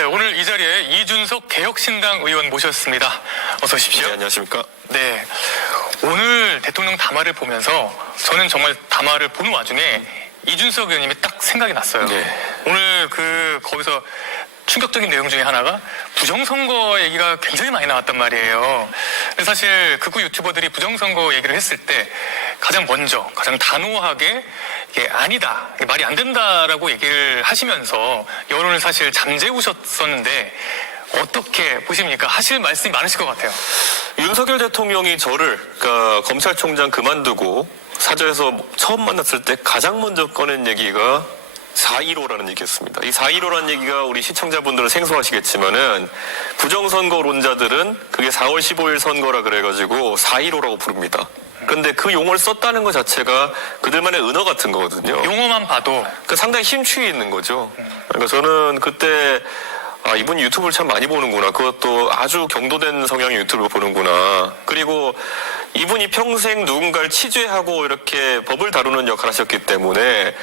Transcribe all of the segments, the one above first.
네, 오늘 이 자리에 이준석 개혁신당 의원 모셨습니다. 어서 오십시오. 네, 안녕하십니까. 네, 오늘 대통령 담화를 보면서 저는 정말 담화를 보는 와중에 이준석 의원님이 딱 생각이 났어요. 네. 오늘 거기서 충격적인 내용 중에 하나가 부정선거 얘기가 굉장히 많이 나왔단 말이에요. 근데 사실 극우 유튜버들이 부정선거 얘기를 했을 때 가장 단호하게 이게 아니다, 이게 말이 안 된다라고 얘기를 하시면서 여론을 사실 잠재우셨었는데 어떻게 보십니까? 하실 말씀이 많으실 것 같아요. 윤석열 대통령이 저를, 그러니까 검찰총장 그만두고 사저에서 처음 만났을 때 가장 먼저 꺼낸 얘기가 4.15라는 얘기였습니다. 이 4.15라는 얘기가 우리 시청자분들은 생소하시겠지만은 부정선거론자들은 그게 4월 15일 선거라 그래가지고 4.15라고 부릅니다. 근데 그 용어를 썼다는 것 자체가 그들만의 은어 같은 거거든요. 용어만 봐도 그러니까 상당히 심취해 있는 거죠. 그러니까 저는 그때 이분이 유튜브를 참 많이 보는구나. 그것도 아주 경도된 성향의 유튜브를 보는구나. 그리고 이분이 평생 누군가를 치죄하고 이렇게 법을 다루는 역할을 하셨기 때문에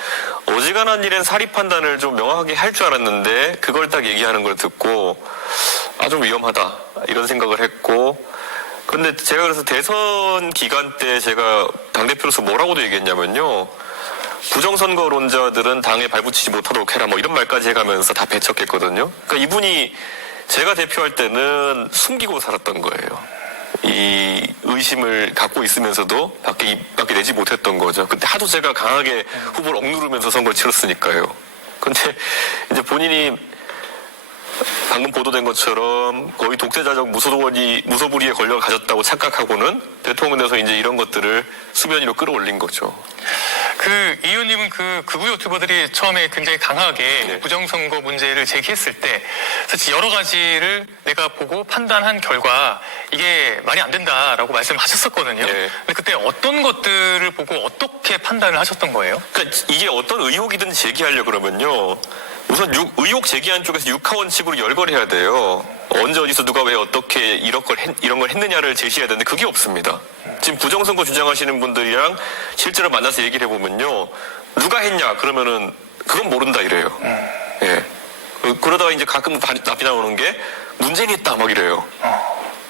어지간한 일엔 사리 판단을 좀 명확하게 할 줄 알았는데 그걸 딱 얘기하는 걸 듣고 좀 위험하다 이런 생각을 했고, 근데 제가 그래서 대선 기간 때 제가 당대표로서 뭐라고도 얘기했냐면요, 부정선거론자들은 당에 발붙이지 못하도록 해라 이런 말까지 해가면서 다 배척했거든요. 그러니까 이분이 제가 대표할 때는 숨기고 살았던 거예요. 이 의심을 갖고 있으면서도 밖에 내지 못했던 거죠. 근데 하도 제가 강하게 후보를 억누르면서 선거를 치렀으니까요. 근데 이제 본인이 방금 보도된 것처럼 거의 독재자적 무소불위의 권력을 가졌다고 착각하고는 대통령에서 이제 이런 것들을 수면 위로 끌어올린 거죠. 이 의원님은 극우 유튜버들이 처음에 굉장히 강하게 네. 부정선거 문제를 제기했을 때 사실 여러 가지를 내가 보고 판단한 결과 이게 말이 안 된다라고 말씀하셨었거든요. 네. 근데 그때 어떤 것들을 보고 어떻게 판단을 하셨던 거예요? 그러니까 이게 어떤 의혹이든 제기하려고 그러면요, 우선 의혹 제기한 쪽에서 육하원칙으로 열거해야 돼요. 언제 어디서 누가 왜 어떻게 이런 걸 했느냐를 제시해야 되는데 그게 없습니다. 지금 부정선거 주장하시는 분들이랑 실제로 만나서 얘기를 해보면요, 누가 했냐 그러면은 그건 모른다 이래요. 예. 그러다가 이제 가끔 답이 나오는 게 문재인이 했다 이래요.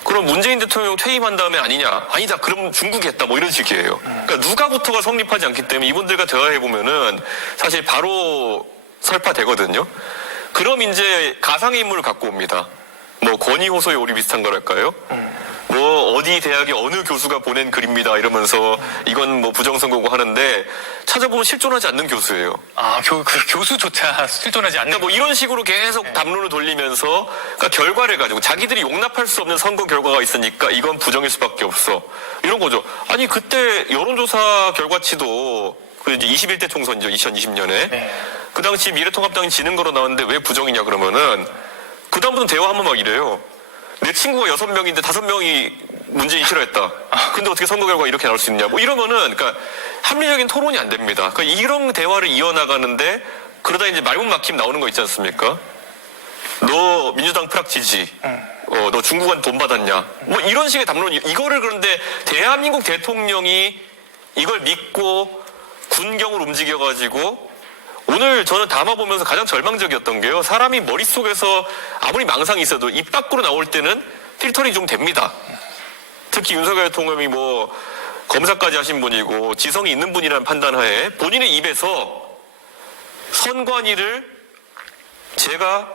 그럼 문재인 대통령 퇴임한 다음에 아니다 그럼 중국이 했다 이런 식이에요. 그러니까 누가부터가 성립하지 않기 때문에 이분들과 대화해보면은 사실 바로 설파되거든요. 그럼 이제 가상의 인물을 갖고 옵니다. 권위호소의 오리 비슷한 거랄까요? 어디 대학의 어느 교수가 보낸 글입니다 이러면서 이건 부정선거고 하는데 찾아보면 실존하지 않는 교수예요. 그 교수조차 실존하지 않는. 그러니까 이런 식으로 계속 담론을 돌리면서 그러니까 결과를 가지고 자기들이 용납할 수 없는 선거 결과가 있으니까 이건 부정일 수밖에 없어 이런 거죠. 아니 그때 여론조사 결과치도 이제 21대 총선이죠. 2020년에. 네. 그 당시 미래통합당이 지는 거로 나왔는데 왜 부정이냐 그러면은 그 다음부터는 대화하면 막 이래요. 내 친구가 6명인데 5명이 문재인 싫어했다. 근데 어떻게 선거 결과가 이렇게 나올 수 있냐. 이러면은 그러니까 합리적인 토론이 안 됩니다. 그러니까 이런 대화를 이어나가는데 그러다 이제 말문 막힘 나오는 거 있지 않습니까? 너 민주당 프락 지지. 너 중국한테 돈 받았냐. 이런 식의 담론이 이거를 그런데 대한민국 대통령이 이걸 믿고 군경을 움직여가지고 오늘 저는 담아 보면서 가장 절망적이었던 게요, 사람이 머릿속에서 아무리 망상이 있어도 입 밖으로 나올 때는 필터링 좀 됩니다. 특히 윤석열 대통령이 검사까지 하신 분이고 지성이 있는 분이라는 판단하에 본인의 입에서 선관위를 제가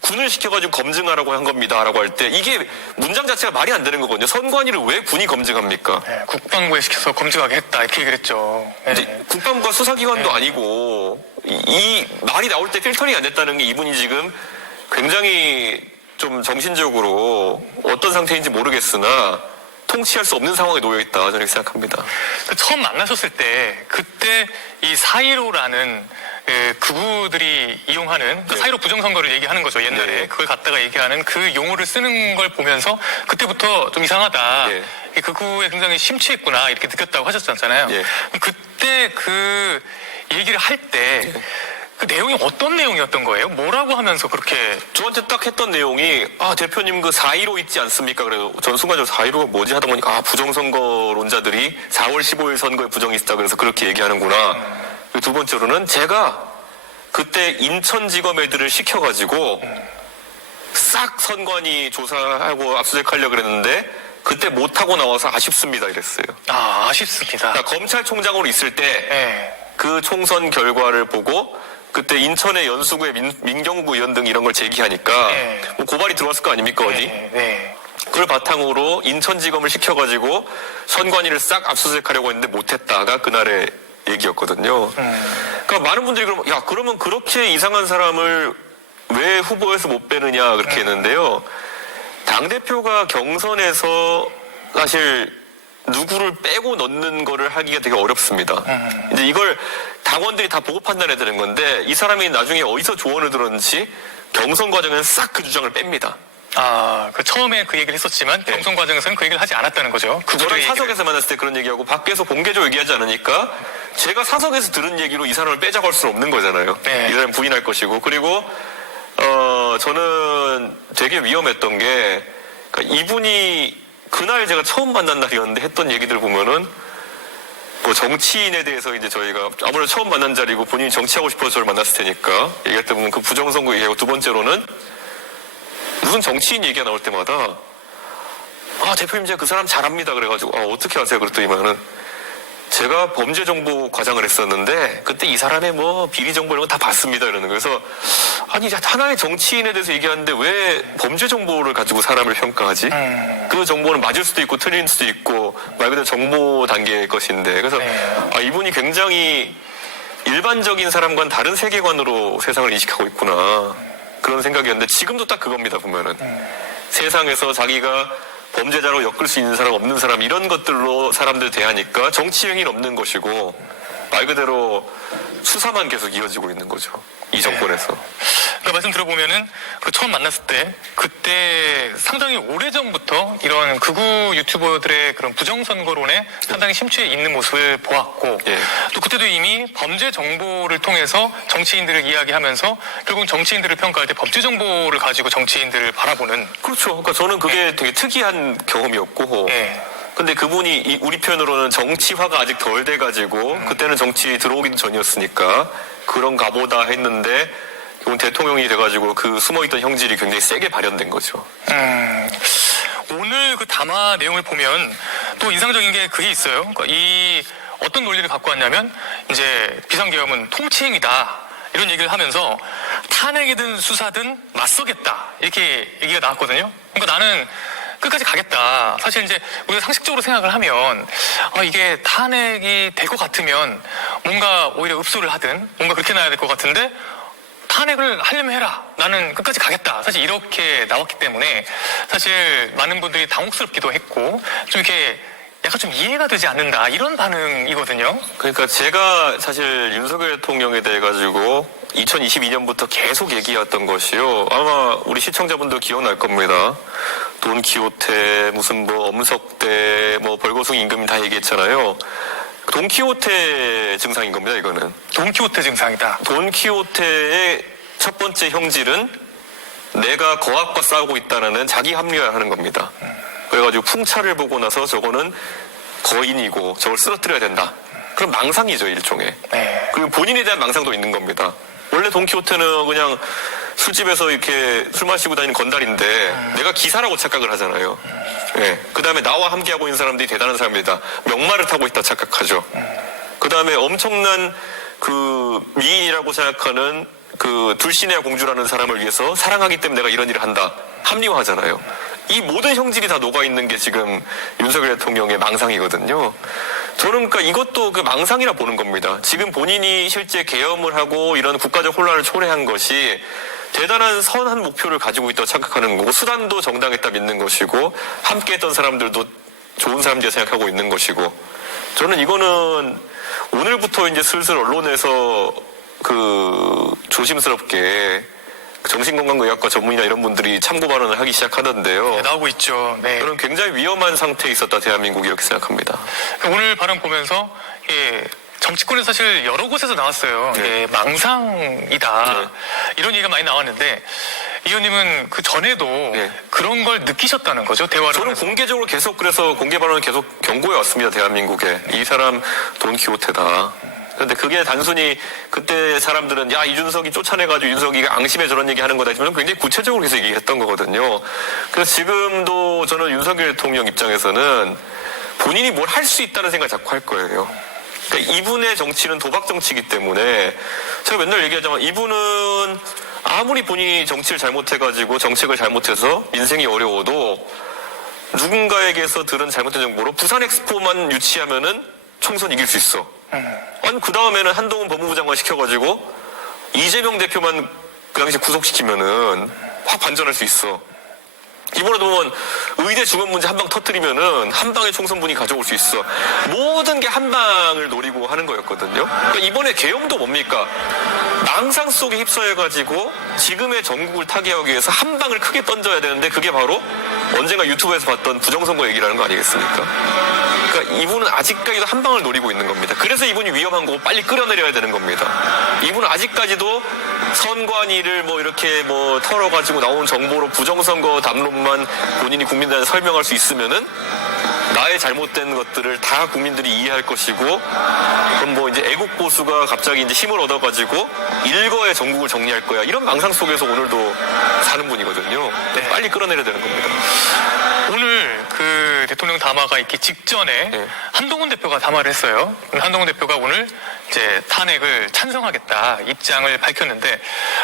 군을 시켜가지고 검증하라고 한 겁니다 라고 할 때 이게 문장 자체가 말이 안 되는 거거든요. 선관위를 왜 군이 검증합니까? 네, 국방부에 시켜서 검증하게 했다 이렇게 얘기를 했죠. 네. 국방부가 수사기관도 아니고 이 말이 나올 때 필터링이 안 됐다는 게 이분이 지금 굉장히 좀 정신적으로 어떤 상태인지 모르겠으나 통치할 수 없는 상황에 놓여있다 저는 이렇게 생각합니다. 처음 만나셨을 때 그때 이 4.15라는 극우들이 이용하는 4.15 부정선거를 얘기하는 거죠. 옛날에. 네. 그걸 갖다가 얘기하는 그 용어를 쓰는 걸 보면서 그때부터 좀 이상하다. 네. 극우에 굉장히 심취했구나 이렇게 느꼈다고 하셨잖아요. 네. 그때 그 얘기를 할 때 그 내용이 어떤 내용이었던 거예요? 뭐라고 하면서 그렇게? 저한테 딱 했던 내용이 대표님 4.15 있지 않습니까? 그래서 저는 순간적으로 4.15가 뭐지 하다 보니까 부정선거론자들이 4월 15일 선거에 부정이 있다 그래서 그렇게 얘기하는구나. 두 번째로는 제가 그때 인천지검 애들을 시켜가지고 싹 선관위 조사하고 압수수색하려고 그랬는데 그때 못하고 나와서 아쉽습니다 이랬어요. 아쉽습니다. 그러니까 검찰총장으로 있을 때 네. 그 총선 결과를 보고 그때 인천의 연수구의 민경구 의원 등 이런 걸 제기하니까 네. 뭐 고발이 들어왔을 거 아닙니까 어디? 네. 그걸 바탕으로 인천지검을 시켜가지고 선관위를 싹 압수수색하려고 했는데 못했다가 그날의 얘기였거든요. 그러니까 많은 분들이 그러면 그렇게 이상한 사람을 왜 후보에서 못 빼느냐 그렇게 했는데요. 당대표가 경선에서 사실 누구를 빼고 넣는 거를 하기가 되게 어렵습니다. 이제 이걸 당원들이 다 보고 판단해야 되는 건데 이 사람이 나중에 어디서 조언을 들었는지 경선 과정에는 싹 그 주장을 뺍니다. 그 처음에 그 얘기를 했었지만 경선 과정에서는 그 얘기를 하지 않았다는 거죠. 저랑 사석에서 만났을 때 그런 얘기하고 밖에서 공개적으로 얘기하지 않으니까 제가 사석에서 들은 얘기로 이 사람을 빼자고 할 수는 없는 거잖아요. 네. 이 사람 부인할 것이고 그리고 저는 되게 위험했던 게 그러니까 이분이 그날 제가 처음 만난 날이었는데 했던 얘기들 보면은 뭐 정치인에 대해서 이제 저희가 아무래도 처음 만난 자리고 본인이 정치하고 싶어서 저를 만났을 테니까 얘기할 때 보면 그 부정선거 얘기하고 두 번째로는 무슨 정치인 얘기가 나올 때마다 대표님 제가 그 사람 잘합니다 그래가지고 어떻게 아세요 그랬더니만은 제가 범죄정보 과장을 했었는데 그때 이 사람의 뭐 비리정보 이런 거 다 봤습니다 이러는 거예요. 그래서 아니 하나의 정치인에 대해서 얘기하는데 왜 범죄정보를 가지고 사람을 평가하지? 그 정보는 맞을 수도 있고 틀릴 수도 있고 말 그대로 정보 단계의 것인데 그래서 이분이 굉장히 일반적인 사람과는 다른 세계관으로 세상을 인식하고 있구나 그런 생각이었는데 지금도 딱 그겁니다 보면은 세상에서 자기가 범죄자로 엮을 수 있는 사람 없는 사람 이런 것들로 사람들 대하니까 정치 행위는 없는 것이고 말 그대로 수사만 계속 이어지고 있는 거죠. 이 정권에서. 그러니까 말씀 들어보면은 그 처음 만났을 때 그때 상당히 오래전부터 이런 극우 유튜버들의 그런 부정선거론에 상당히 심취해 있는 모습을 보았고 또 그때도 이미 범죄 정보를 통해서 정치인들을 이야기하면서 결국 정치인들을 평가할 때 범죄 정보를 가지고 정치인들을 바라보는 그렇죠. 그러니까 저는 그게 되게 특이한 경험이었고 근데 그분이 우리 표현으로는 정치화가 아직 덜 돼가지고 그때는 정치 들어오기도 전이었으니까 그런가 보다 했는데 결국 대통령이 돼가지고 그 숨어있던 형질이 굉장히 세게 발현된 거죠. 오늘 그 담화 내용을 보면 또 인상적인 게 그게 있어요. 그러니까 이 어떤 논리를 갖고 왔냐면 이제 비상계엄은 통치행위다 이런 얘기를 하면서 탄핵이든 수사든 맞서겠다 이렇게 얘기가 나왔거든요. 그러니까 나는 끝까지 가겠다. 사실 이제 우리가 상식적으로 생각을 하면 이게 탄핵이 될 것 같으면 뭔가 오히려 읍소를 하든 뭔가 그렇게 나야 될 것 같은데 탄핵을 하려면 해라. 나는 끝까지 가겠다. 사실 이렇게 나왔기 때문에 사실 많은 분들이 당혹스럽기도 했고 좀 이렇게 약간 좀 이해가 되지 않는다. 이런 반응이거든요. 그러니까 제가 사실 윤석열 대통령에 대해 가지고 2022년부터 계속 얘기했던 것이요. 아마 우리 시청자분들 기억날 겁니다. 돈키호테, 무슨 뭐 엄석대, 뭐 벌거숭이 임금 다 얘기했잖아요. 돈키호테 증상인 겁니다, 이거는. 돈키호테 증상이다. 돈키호테의 첫 번째 형질은 내가 거학과 싸우고 있다는 자기 합리화하는 겁니다. 그래가지고 풍차를 보고 나서 저거는 거인이고 저걸 쓰러뜨려야 된다. 그럼 망상이죠, 일종의. 그리고 본인에 대한 망상도 있는 겁니다. 원래 돈키호테는 그냥 술집에서 이렇게 술 마시고 다니는 건달인데 내가 기사라고 착각을 하잖아요. 그 다음에 나와 함께하고 있는 사람들이 대단한 사람들이다. 명마를 타고 있다 착각하죠. 그 다음에 엄청난 그 미인이라고 생각하는 그 둘시내야 공주라는 사람을 위해서 사랑하기 때문에 내가 이런 일을 한다. 합리화하잖아요. 이 모든 형질이 다 녹아있는 게 지금 윤석열 대통령의 망상이거든요. 저는 그러니까 이것도 그 망상이라 보는 겁니다. 지금 본인이 실제 계엄을 하고 이런 국가적 혼란을 초래한 것이 대단한 선한 목표를 가지고 있다고 착각하는 거고 수단도 정당했다 믿는 것이고 함께했던 사람들도 좋은 사람들이 생각하고 있는 것이고 저는 이거는 오늘부터 이제 슬슬 언론에서 그 조심스럽게 정신건강의학과 전문의나 이런 분들이 참고 발언을 하기 시작하던데요. 나오고 있죠. 저는 굉장히 위험한 상태에 있었다 대한민국이 이렇게 생각합니다. 오늘 발언 보면서 정치권에 사실 여러 곳에서 나왔어요. 망상이다. 이런 얘기가 많이 나왔는데 이 의원님은 그 전에도 그런 걸 느끼셨다는 거죠? 대화를 저는 하면서. 공개적으로 계속 그래서 공개 발언을 계속 경고해 왔습니다. 대한민국에. 이 사람 돈키호테다. 그런데 그게 단순히 그때 사람들은 야 이준석이 쫓아내가지고 윤석이가 앙심에 저런 얘기 하는 거다 했지만 굉장히 구체적으로 계속 얘기했던 거거든요. 그래서 지금도 저는 윤석열 대통령 입장에서는 본인이 뭘 할 수 있다는 생각을 자꾸 할 거예요. 그러니까 이분의 정치는 도박 정치이기 때문에 제가 맨날 얘기하자면 이분은 아무리 본인이 정치를 잘못해가지고 정책을 잘못해서 민생이 어려워도 누군가에게서 들은 잘못된 정보로 부산 엑스포만 유치하면은 총선 이길 수 있어. 아니 그 다음에는 한동훈 법무부 장관 시켜가지고 이재명 대표만 그 당시 구속시키면은 확 반전할 수 있어. 이번에도 보면 의대 중원 문제 한 방 터뜨리면은 한 방에 총선 분위기 가져올 수 있어. 모든 게 한 방을 노리고 하는 거였거든요. 그러니까 이번에 계엄도 뭡니까? 망상 속에 휩싸여가지고 지금의 전국을 타개하기 위해서 한 방을 크게 던져야 되는데 그게 바로 언젠가 유튜브에서 봤던 부정선거 얘기라는 거 아니겠습니까? 그러니까 이분은 아직까지도 한 방을 노리고 있는 겁니다. 그래서 이분이 위험한 거고 빨리 끌어내려야 되는 겁니다. 이분은 아직까지도 선관위를 뭐 이렇게 뭐 털어가지고 나온 정보로 부정선거 담론만 본인이 국민들한테 설명할 수 있으면은 나의 잘못된 것들을 다 국민들이 이해할 것이고 그럼 뭐 이제 애국 보수가 갑자기 이제 힘을 얻어가지고 일거의 전국을 정리할 거야. 이런 망상 속에서 오늘도 사는 분이거든요. 네. 빨리 끌어내려야 되는 겁니다. 오늘 그 대통령 담화가 있기 직전에 네. 한동훈 대표가 담화를 했어요. 한동훈 대표가 오늘 이제 탄핵을 찬성하겠다 입장을 밝혔는데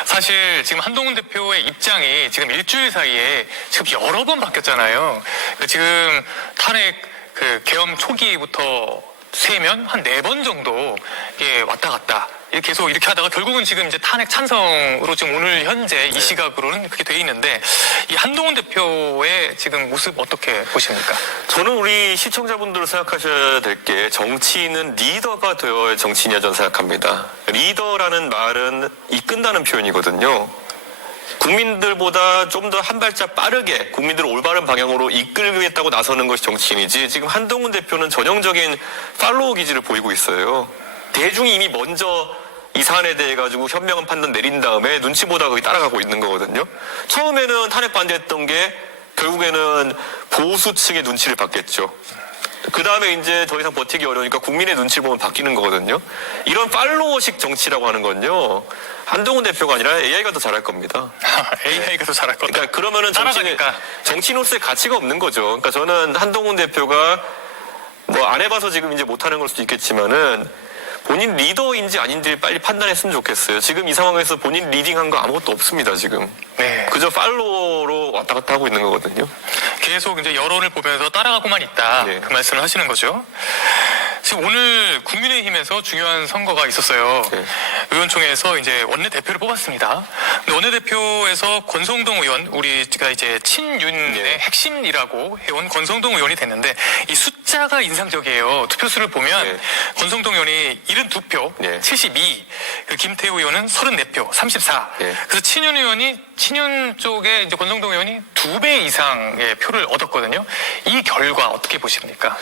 사실 지금 한동훈 대표의 입장이 지금 일주일 사이에 지금 여러 번 바뀌었잖아요. 그러니까 지금 탄핵 그 계엄 초기부터 세면 한 4번 정도 이게 왔다 갔다 이렇게 계속 이렇게 하다가 결국은 지금 이제 탄핵 찬성으로 지금 오늘 현재 이 시각으로는 그렇게 돼 있는데 이 한동훈 대표의 지금 모습 어떻게 보십니까? 저는 우리 시청자분들 생각하셔야 될 게 정치인은 리더가 되어야 정치인이야 저는 생각합니다. 리더라는 말은 이끈다는 표현이거든요. 국민들보다 좀 더 한 발짝 빠르게 국민들을 올바른 방향으로 이끌겠다고 나서는 것이 정치인이지 지금 한동훈 대표는 전형적인 팔로우 기질을 보이고 있어요. 대중이 이미 먼저 이 사안에 대해 가지고 현명한 판단 내린 다음에 눈치 보다가 거기 따라가고 있는 거거든요. 처음에는 탄핵 반대했던 게 결국에는 보수층의 눈치를 받겠죠. 그 다음에 이제 더 이상 버티기 어려우니까 국민의 눈치를 보면 바뀌는 거거든요. 이런 팔로워식 정치라고 하는 건요. 한동훈 대표가 아니라 AI가 더 잘할 겁니다. AI가 더 잘할 거다. 그러니까 그러면은 따라가니까. 정치인으로서의 가치가 없는 거죠. 그러니까 저는 한동훈 대표가 뭐 안 해봐서 지금 이제 못하는 걸 수도 있겠지만은 본인 리더인지 아닌지 빨리 판단했으면 좋겠어요. 지금 이 상황에서 본인 리딩한 거 아무것도 없습니다, 지금. 네. 그저 팔로워로 왔다 갔다 하고 있는 거거든요. 계속 이제 여론을 보면서 따라가고만 있다. 네. 그 말씀을 하시는 거죠. 지금 오늘 국민의힘에서 중요한 선거가 있었어요. 네. 의원총회에서 이제 원내대표를 뽑았습니다. 근데 원내대표에서 권성동 의원, 우리가 이제 친윤의 네. 핵심이라고 해온 권성동 의원이 됐는데 이 숫자가 인상적이에요. 투표수를 보면 네. 권성동 의원이 72표, 네. 72, 그 김태우 의원은 34표, 34. 네. 그래서 친윤 쪽에 이제 권성동 의원이 2배 이상의 표를 얻었거든요. 이 결과 어떻게 보십니까?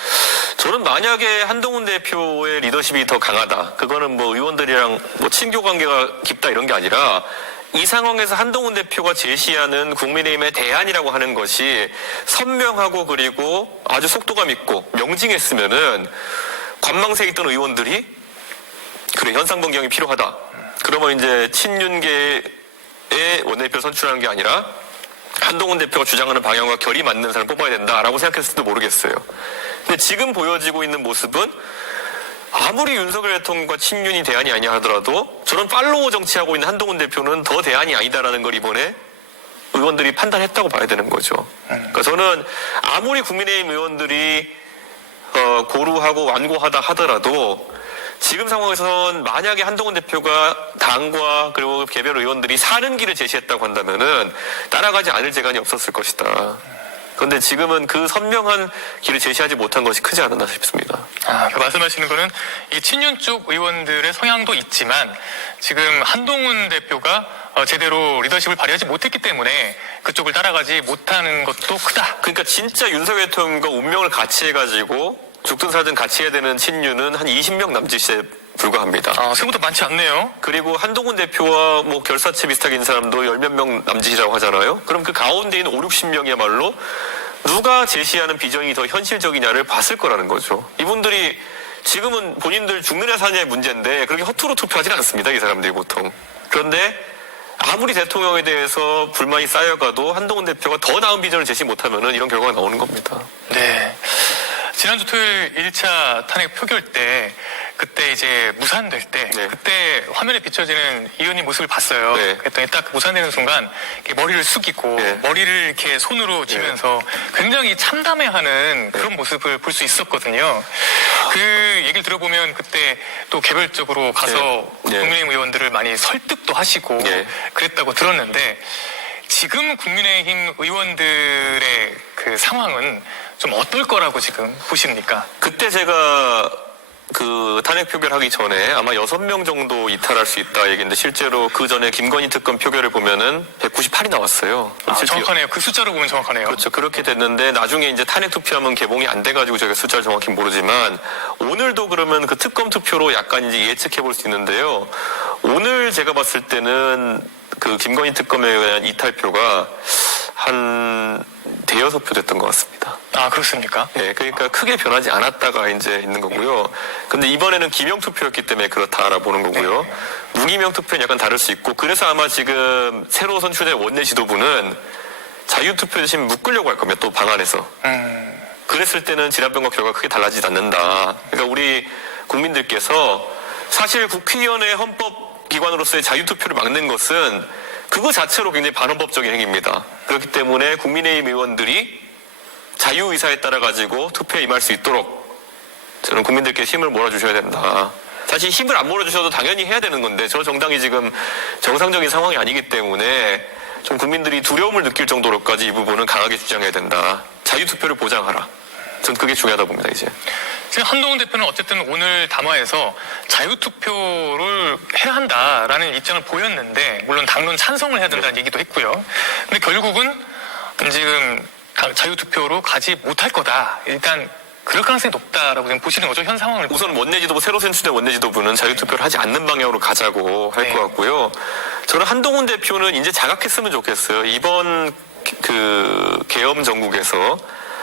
저는 만약에 한동훈 대표의 리더십이 더 강하다. 그거는 뭐 의원들이랑 뭐 친교 관계가 깊다 이런 게 아니라 이 상황에서 한동훈 대표가 제시하는 국민의힘의 대안이라고 하는 것이 선명하고 그리고 아주 속도감 있고 명징했으면은 관망세에 있던 의원들이 그래 현상 변경이 필요하다. 그러면 이제 친윤계의 원내대표 선출하는 게 아니라 한동훈 대표가 주장하는 방향과 결이 맞는 사람 뽑아야 된다라고 생각했을지도 모르겠어요. 근데 지금 보여지고 있는 모습은 아무리 윤석열 대통령과 친윤이 대안이 아니냐 하더라도 저런 팔로워 정치하고 있는 한동훈 대표는 더 대안이 아니다라는 걸 이번에 의원들이 판단했다고 봐야 되는 거죠. 그러니까 저는 아무리 국민의힘 의원들이 고루하고 완고하다 하더라도 지금 상황에서는 만약에 한동훈 대표가 당과 그리고 개별 의원들이 사는 길을 제시했다고 한다면은 따라가지 않을 재간이 없었을 것이다. 그런데 지금은 그 선명한 길을 제시하지 못한 것이 크지 않았나 싶습니다. 그 말씀하시는 거는 이 친윤 쪽 의원들의 성향도 있지만 지금 한동훈 대표가 제대로 리더십을 발휘하지 못했기 때문에 그쪽을 따라가지 못하는 것도 크다. 그러니까 진짜 윤석열 대통령과 운명을 같이 해가지고 죽든 살든 같이 해야 되는 친윤은 한 20명 남짓에 불과합니다. 생각보다 많지 않네요. 그리고 한동훈 대표와 뭐 결사체 비슷하게 있는 사람도 10몇 명 남짓이라고 하잖아요. 그럼 그 가운데 있는 5, 60명이야말로 누가 제시하는 비전이 더 현실적이냐를 봤을 거라는 거죠. 이분들이 지금은 본인들 죽느냐 사느냐의 문제인데 그렇게 허투루 투표하지는 않습니다. 이 사람들이 보통. 그런데 아무리 대통령에 대해서 불만이 쌓여가도 한동훈 대표가 더 나은 비전을 제시 못하면은 이런 결과가 나오는 겁니다. 네. 지난주 토요일 1차 탄핵 표결 때 그때 이제 무산될 때 네. 그때 화면에 비춰지는 이 의원님 모습을 봤어요. 네. 그랬더니 딱 무산되는 순간 이렇게 머리를 숙이고 네. 머리를 이렇게 손으로 쥐면서 굉장히 참담해하는 그런 모습을 볼 수 있었거든요. 그 얘기를 들어보면 그때 또 개별적으로 가서 네. 국민의힘 의원들을 많이 설득도 하시고 네. 그랬다고 들었는데 지금 국민의힘 의원들의 그 상황은 좀 어떨 거라고 지금 보십니까? 그때 제가 그 탄핵 표결하기 전에 아마 6명 정도 이탈할 수 있다 얘기인데 실제로 그 전에 김건희 특검 표결을 보면은 198이 나왔어요. 아, 실제 정확하네요. 그 숫자로 보면 정확하네요. 그렇죠. 그렇게 됐는데 나중에 이제 탄핵 투표하면 개봉이 안 돼가지고 저희가 숫자를 정확히 모르지만 오늘도 그러면 그 특검 투표로 약간 이제 예측해 볼 수 있는데요. 오늘 제가 봤을 때는 그 김건희 특검에 의한 이탈표가 한 대여섯 표 됐던 것 같습니다. 아, 그렇습니까? 예, 그러니까 크게 변하지 않았다가 이제 있는 거고요. 근데 이번에는 기명 투표였기 때문에 그렇다라 보는 거고요. 무기명 투표는 약간 다를 수 있고, 그래서 아마 지금 새로 선출된 원내 지도부는 자유투표 대신 묶으려고 할 겁니다. 또 방안에서. 그랬을 때는 지난번과 결과가 크게 달라지지 않는다. 그러니까 우리 국민들께서 사실 국회의원의 헌법기관으로서의 자유투표를 막는 것은 그거 자체로 굉장히 반헌법적인 행위입니다. 그렇기 때문에 국민의힘 의원들이 자유의사에 따라 가지고 투표에 임할 수 있도록 저는 국민들께 힘을 몰아주셔야 된다. 사실 힘을 안 몰아주셔도 당연히 해야 되는 건데 저 정당이 지금 정상적인 상황이 아니기 때문에 좀 국민들이 두려움을 느낄 정도로까지 이 부분은 강하게 주장해야 된다. 자유투표를 보장하라. 전 그게 중요하다 봅니다, 이제. 지금 한동훈 대표는 어쨌든 오늘 담화에서 자유투표를 해야 한다라는 입장을 보였는데, 물론 당론 찬성을 해야 된다는 얘기도 했고요. 근데 결국은 지금 자유투표로 가지 못할 거다. 일단 그럴 가능성이 높다라고 지금 보시는 거죠, 현 상황을. 우선 원내지도부, 새로 선출된 원내지도부는 자유투표를 하지 않는 방향으로 가자고 할 네. 것 같고요. 저는 한동훈 대표는 이제 자각했으면 좋겠어요. 이번 그 계엄 정국에서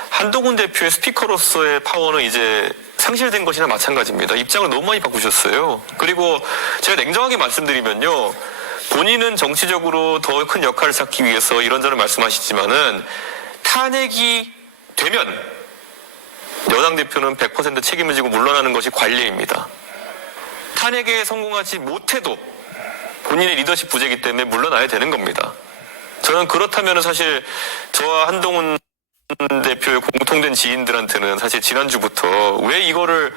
한동훈 대표의 스피커로서의 파워는 이제 상실된 것이나 마찬가지입니다. 입장을 너무 많이 바꾸셨어요. 그리고 제가 냉정하게 말씀드리면요. 본인은 정치적으로 더 큰 역할을 찾기 위해서 이런저런 말씀하시지만은 탄핵이 되면 여당 대표는 100% 책임을 지고 물러나는 것이 관례입니다. 탄핵에 성공하지 못해도 본인의 리더십 부재이기 때문에 물러나야 되는 겁니다. 저는 그렇다면 사실 저와 한동훈 대표의 공통된 지인들한테는 사실 지난주부터 왜 이거를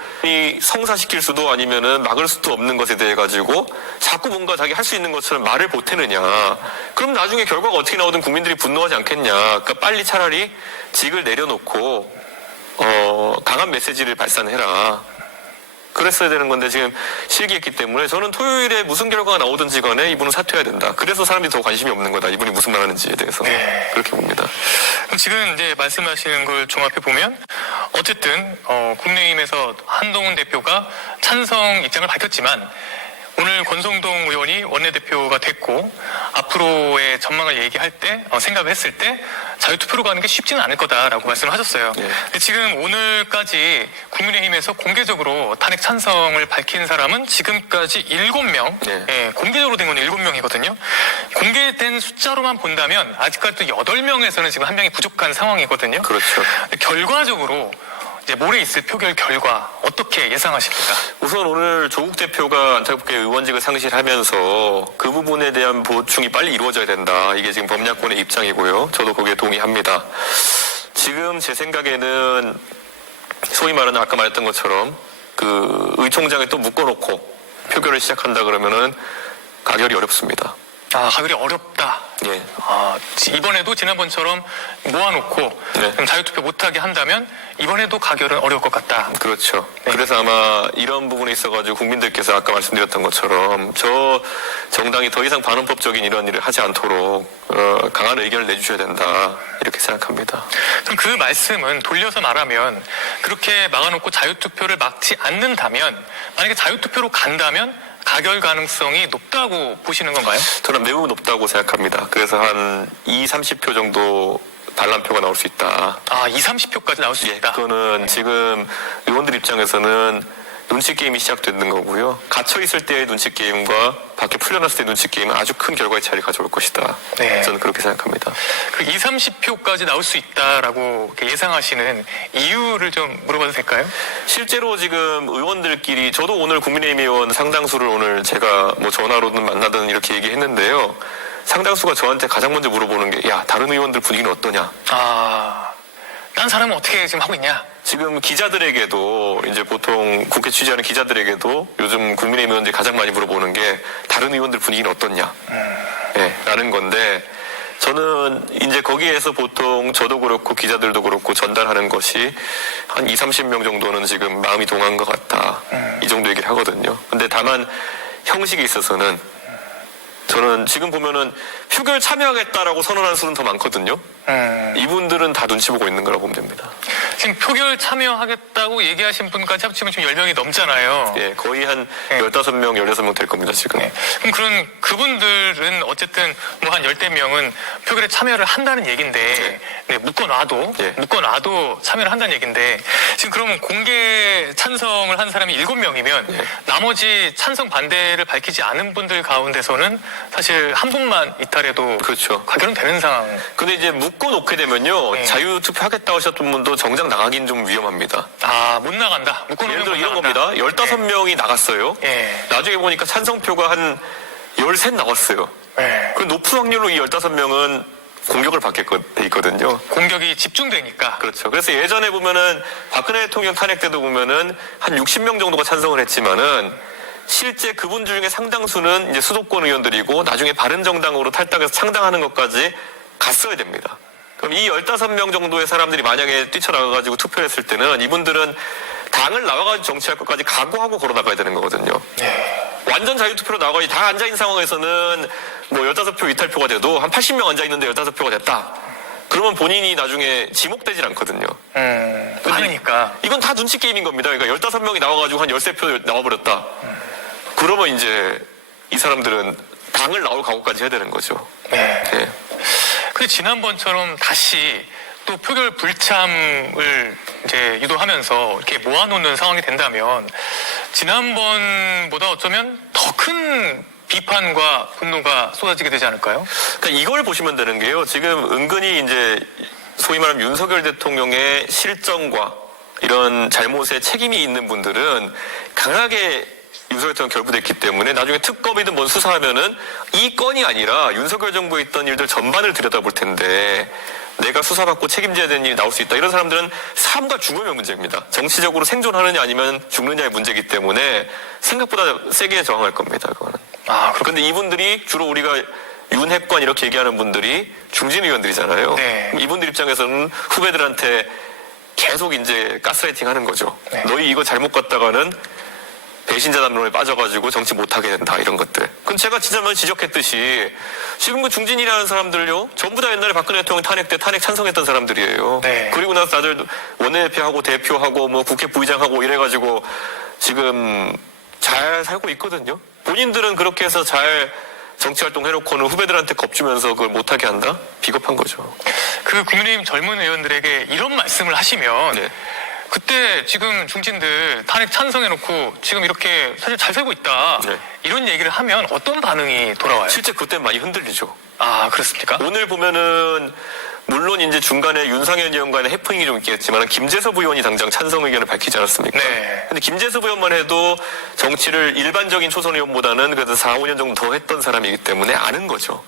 성사시킬 수도 아니면은 막을 수도 없는 것에 대해 가지고 자꾸 뭔가 자기 할 수 있는 것처럼 말을 보태느냐. 그럼 나중에 결과가 어떻게 나오든 국민들이 분노하지 않겠냐. 그러니까 빨리 차라리 직을 내려놓고 강한 메시지를 발산해라. 그랬어야 되는 건데 지금 실기했기 때문에 저는 토요일에 무슨 결과가 나오든지 간에 이분은 사퇴해야 된다. 그래서 사람들이 더 관심이 없는 거다. 이분이 무슨 말 하는지에 대해서. 네. 그렇게 봅니다. 그럼 지금 이제 말씀하시는 걸 종합해 보면 어쨌든 국민의힘에서 한동훈 대표가 찬성 입장을 밝혔지만 오늘 권성동 의원이 원내대표가 됐고 앞으로의 전망을 얘기할 때 생각을 했을 때 자유투표로 가는 게 쉽지는 않을 거다라고 말씀을 하셨어요. 네. 근데 지금 오늘까지 국민의힘에서 공개적으로 탄핵 찬성을 밝힌 사람은 지금까지 7명, 네. 예, 공개적으로 된 건 7명이거든요. 공개된 숫자로만 본다면 아직까지도 8명에서는 지금 한 명이 부족한 상황이거든요. 그렇죠. 결과적으로 이제 모레 있을 표결 결과 어떻게 예상하십니까? 우선 오늘 조국 대표가 안타깝게 의원직을 상실하면서 그 부분에 대한 보충이 빨리 이루어져야 된다. 이게 지금 범야권의 입장이고요. 저도 거기에 동의합니다. 지금 제 생각에는 소위 말하는 아까 말했던 것처럼 그 의총장에 또 묶어놓고 표결을 시작한다 그러면은 가결이 어렵습니다. 아, 가결이 어렵다. 예. 아, 이번에도 지난번처럼 모아놓고 네. 그럼 자유투표 못하게 한다면 이번에도 가결은 어려울 것 같다. 그렇죠. 네. 그래서 아마 이런 부분에 있어가지고 국민들께서 아까 말씀드렸던 것처럼 저 정당이 더 이상 반헌법적인 이런 일을 하지 않도록 강한 의견을 내주셔야 된다. 이렇게 생각합니다. 그럼 그 말씀은 돌려서 말하면 그렇게 막아놓고 자유투표를 막지 않는다면 만약에 자유투표로 간다면 가결 가능성이 높다고 보시는 건가요? 저는 매우 높다고 생각합니다. 그래서 한 30표 정도 반란표가 나올 수 있다. 아, 30표까지 나올 수 예, 있다. 그거는 지금 의원들 입장에서는 눈치 게임이 시작되는 거고요. 갇혀 있을 때의 눈치 게임과 밖에 풀려났을 때의 눈치 게임은 아주 큰 결과의 차이를 가져올 것이다. 네. 저는 그렇게 생각합니다. 그 20, 30표까지 나올 수 있다라고 이렇게 예상하시는 이유를 좀 물어봐도 될까요? 실제로 지금 의원들끼리 저도 오늘 국민의힘 의원 상당수를 오늘 제가 뭐 전화로든 만나든 이렇게 얘기했는데요. 상당수가 저한테 가장 먼저 물어보는 게 야, 다른 의원들 분위기는 어떠냐? 딴 사람은 어떻게 지금 하고 있냐? 지금 기자들에게도 이제 보통 국회 취재하는 기자들에게도 요즘 국민의힘 의원들이 가장 많이 물어보는 게 다른 의원들 분위기는 어떻냐? 네, 라는 건데 저는 이제 거기에서 보통 저도 그렇고 기자들도 그렇고 전달하는 것이 한 20, 30명 정도는 지금 마음이 동한 것 같다. 이 정도 얘기를 하거든요. 근데 다만 형식에 있어서는 저는 지금 보면은 표결 참여하겠다라고 선언한 수는 더 많거든요. 이분들은 다 눈치 보고 있는 거라고 보면 됩니다. 지금 표결 참여하겠다고 얘기하신 분까지 합치면 지금 10명이 넘잖아요. 예, 거의 한 15명, 16명 될 겁니다, 지금. 그럼 그분들은 어쨌든 뭐 한 10대명은 표결에 참여를 한다는 얘긴데, 묶어놔도 참여를 한다는 얘긴데, 지금 그러면 공개 찬성을 한 사람이 7명이면 나머지 찬성 반대를 밝히지 않은 분들 가운데서는 사실 한 분만 이탈해도 그렇죠. 가결은 되는 상황. 근데 이제 묶어놓게 되면요, 자유투표 하겠다고 하셨던 분도 정작 나가긴 좀 위험합니다. 못 나간다. 예를 들어 이런 겁니다. 15명이 나갔어요. 나중에 보니까 찬성표가 한 13 나왔어요. 그 높은 확률로 이 15명은 공격을 받게 돼 있거든요. 공격이 집중되니까. 그렇죠. 그래서 예전에 보면은 박근혜 대통령 탄핵 때도 보면은 한 60명 정도가 찬성을 했지만은 실제 그분 중에 상당수는 이제 수도권 의원들이고 나중에 바른정당으로 탈당해서 창당하는 것까지 갔어야 됩니다. 그럼 이 15명 정도의 사람들이 만약에 뛰쳐나가가지고 투표를 했을 때는 이분들은 당을 나와가지고 정치할 것까지 각오하고 걸어나가야 되는 거거든요. 완전 자유투표로 나가가지고 다 앉아있는 상황에서는 뭐 15표 이탈표가 돼도 한 80명 앉아있는데 15표가 됐다. 그러면 본인이 나중에 지목되질 않거든요. 많으니까. 이건 다 눈치 게임인 겁니다. 그러니까 15명이 나와가지고 한 13표 나와버렸다. 그러면 이제 이 사람들은 당을 나올 각오까지 해야 되는 거죠. 근데 지난번처럼 다시 또 표결 불참을 이제 유도하면서 이렇게 모아놓는 상황이 된다면 지난번보다 어쩌면 더 큰 비판과 분노가 쏟아지게 되지 않을까요? 그러니까 이걸 보시면 되는 게요. 지금 은근히 이제 소위 말하면 윤석열 대통령의 실정과 이런 잘못에 책임이 있는 분들은 강하게 윤석열 대통령 결부됐기 때문에 나중에 특검이든 뭔 수사하면은 이 건이 아니라 윤석열 정부에 있던 일들 전반을 들여다볼 텐데 내가 수사받고 책임져야 되는 일이 나올 수 있다. 이런 사람들은 삶과 죽음의 문제입니다. 정치적으로 생존하느냐 아니면 죽느냐의 문제이기 때문에 생각보다 세게 저항할 겁니다. 그거는. 그런데 이분들이 주로 우리가 윤핵관 이렇게 얘기하는 분들이 중진 의원들이잖아요. 그럼 이분들 입장에서는 후배들한테 계속 이제 가스라이팅 하는 거죠. 너희 이거 잘못 갔다가는 배신자 담론에 빠져가지고 정치 못하게 된다 이런 것들. 그럼 제가 지난번에 지적했듯이 지금 그 중진이라는 사람들요 전부 다 옛날에 박근혜 대통령 탄핵 때 탄핵 찬성했던 사람들이에요. 그리고 나서 다들 원내대표하고 대표하고 뭐 국회 부의장하고 이래가지고 지금 잘 살고 있거든요. 본인들은 그렇게 해서 잘 정치활동 해놓고는 후배들한테 겁주면서 그걸 못하게 한다? 비겁한 거죠. 그 국민의힘 젊은 의원들에게 이런 말씀을 하시면 그때 지금 중진들 탄핵 찬성해놓고 지금 이렇게 사실 잘 살고 있다. 이런 얘기를 하면 어떤 반응이 돌아와요? 실제 그때 많이 흔들리죠. 그렇습니까? 오늘 보면은 물론 이제 중간에 윤상현 의원 간의 해프닝이 좀 있겠지만 김재섭 의원이 당장 찬성 의견을 밝히지 않았습니까? 근데 김재섭 의원만 해도 정치를 일반적인 초선 의원보다는 그래도 4, 5년 정도 더 했던 사람이기 때문에 아는 거죠.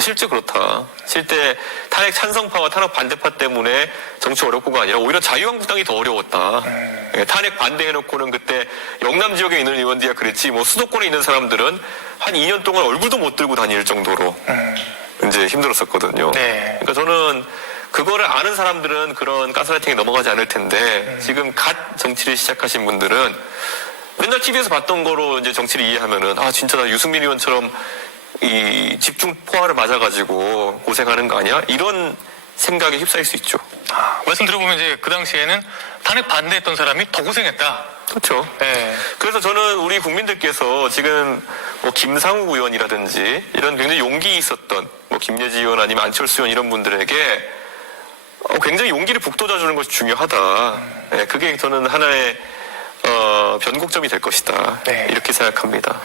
실제 그렇다. 실제 탄핵 찬성파와 탄핵 반대파 때문에 정치 어렵고가 아니라 오히려 자유한국당이 더 어려웠다. 탄핵 반대해놓고는 그때 영남 지역에 있는 의원들이야 그랬지 뭐 수도권에 있는 사람들은 한 2년 동안 얼굴도 못 들고 다닐 정도로 이제 힘들었었거든요. 그러니까 저는 그거를 아는 사람들은 그런 가스라이팅에 넘어가지 않을 텐데 지금 갓 정치를 시작하신 분들은 맨날 TV에서 봤던 거로 이제 정치를 이해하면은 진짜 나 유승민 의원처럼 이 집중 포화를 맞아가지고 고생하는 거 아니야? 이런 생각에 휩싸일 수 있죠. 말씀 들어보면 이제 그 당시에는 탄핵 반대했던 사람이 더 고생했다. 그렇죠. 그래서 저는 우리 국민들께서 지금 뭐 김상욱 의원이라든지 이런 굉장히 용기 있었던 뭐 김예지 의원 아니면 안철수 의원 이런 분들에게 굉장히 용기를 북돋아주는 것이 중요하다. 그게 저는 하나의 변곡점이 될 것이다. 네. 이렇게 생각합니다.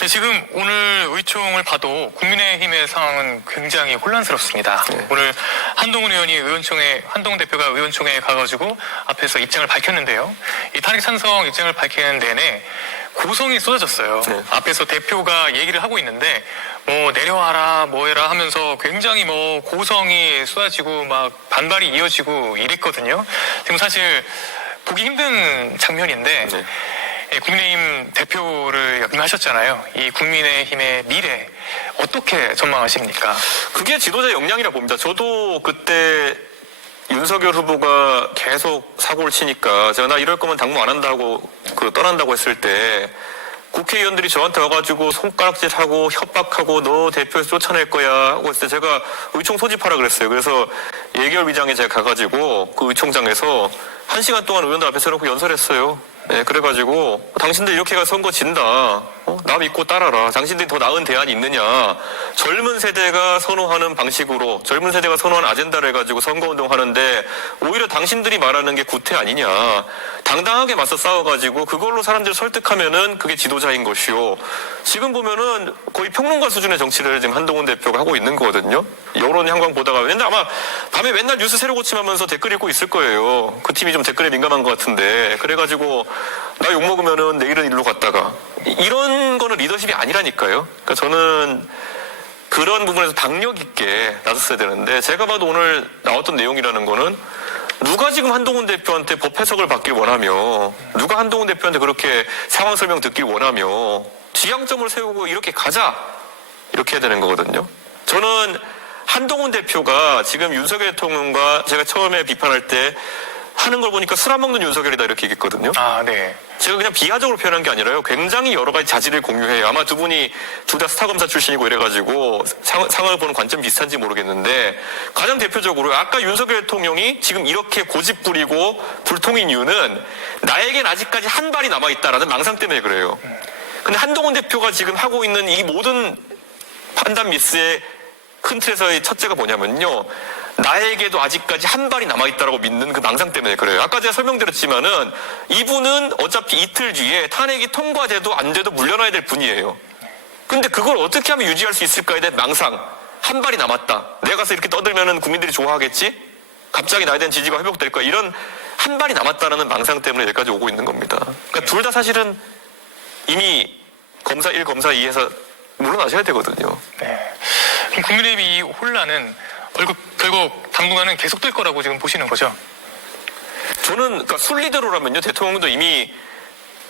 네, 지금 오늘 의총을 봐도 국민의힘의 상황은 굉장히 혼란스럽습니다. 네. 오늘 한동훈 대표가 의원총회에 가가지고 앞에서 입장을 밝혔는데요. 이 탄핵 찬성 입장을 밝히는 내내 고성이 쏟아졌어요. 네. 앞에서 대표가 얘기를 하고 있는데 뭐 내려와라 뭐해라 하면서 굉장히 뭐 고성이 쏟아지고 막 반발이 이어지고 이랬거든요. 지금 사실 보기 힘든 장면인데 네. 예, 국민의힘 대표를 역임하셨잖아요. 이 국민의힘의 미래 어떻게 전망하십니까? 그게 지도자 역량이라 봅니다. 저도 그때 윤석열 후보가 계속 사고를 치니까 제가 나 이럴 거면 당무 안 한다고 떠난다고 했을 때 국회의원들이 저한테 와가지고 손가락질하고 협박하고 너 대표에서 쫓아낼 거야 하고 했을 때 제가 의총 소집하라 그랬어요. 그래서 예결위장에 제가 가가지고 그 의총장에서 1시간 동안 의원들 앞에 서놓고 연설했어요. 네, 그래가지고 당신들 이렇게 가 선거 진다. 나 믿고 따라라. 당신들이 더 나은 대안이 있느냐. 젊은 세대가 선호하는 방식으로 젊은 세대가 선호하는 아젠다를 해가지고 선거운동하는데 오히려 당신들이 말하는 게 구태 아니냐. 당당하게 맞서 싸워가지고 그걸로 사람들을 설득하면은 그게 지도자인 것이요. 지금 보면은 거의 평론가 수준의 정치를 지금 한동훈 대표가 하고 있는 거거든요. 여론 향방 보다가 아마 밤에 맨날 뉴스 새로 고침하면서 댓글 읽고 있을 거예요. 그 팀이 좀 댓글에 민감한 것 같은데. 그래가지고 나 욕먹으면은 내일은 일로 갔다가 이런 거는 리더십이 아니라니까요. 그러니까 저는 그런 부분에서 박력 있게 나섰어야 되는데 제가 봐도 오늘 나왔던 내용이라는 거는 누가 지금 한동훈 대표한테 법 해석을 받길 원하며 누가 한동훈 대표한테 그렇게 상황 설명 듣길 원하며 지향점을 세우고 이렇게 가자 이렇게 해야 되는 거거든요. 저는 한동훈 대표가 지금 윤석열 대통령과 제가 처음에 비판할 때 하는 걸 보니까 술 안 먹는 윤석열이다 이렇게 얘기했거든요. 아, 네. 제가 그냥 비하적으로 표현한 게 아니라요. 굉장히 여러 가지 자질을 공유해요. 아마 두 분이 둘 다 스타 검사 출신이고 이래가지고 상황을 보는 관점 비슷한지 모르겠는데 가장 대표적으로 아까 윤석열 대통령이 지금 이렇게 고집 부리고 불통인 이유는 나에겐 아직까지 한 발이 남아있다라는 망상 때문에 그래요. 근데 한동훈 대표가 지금 하고 있는 이 모든 판단 미스의 큰 틀에서의 첫째가 뭐냐면요. 나에게도 아직까지 한 발이 남아있다라고 믿는 그 망상 때문에 그래요. 아까 제가 설명드렸지만은 이분은 어차피 이틀 뒤에 탄핵이 통과돼도 안 돼도 물러나야 될 분이에요. 근데 그걸 어떻게 하면 유지할 수 있을까에 대한 망상. 한 발이 남았다. 내가 가서 이렇게 떠들면은 국민들이 좋아하겠지? 갑자기 나에 대한 지지가 회복될 거야. 이런 한 발이 남았다라는 망상 때문에 여기까지 오고 있는 겁니다. 그러니까 둘 다 사실은 이미 검사 1, 검사 2에서 물러나셔야 되거든요. 네. 그럼 국민의힘 이 혼란은 결국 당분간은 계속될 거라고 지금 보시는 거죠? 저는 그러니까 순리대로라면요. 대통령도 이미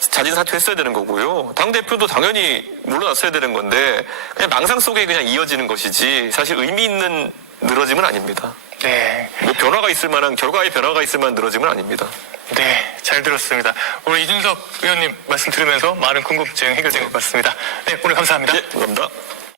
자진 사퇴했어야 되는 거고요. 당대표도 당연히 물러났어야 되는 건데 그냥 망상 속에 그냥 이어지는 것이지 사실 의미 있는 늘어짐은 아닙니다. 네. 뭐 변화가 있을 만한 결과의 변화가 있을 만한 늘어짐은 아닙니다. 네, 잘 들었습니다. 오늘 이준석 의원님 말씀 들으면서 많은 궁금증 해결된 것 같습니다. 네, 오늘 감사합니다. 네, 감사합니다.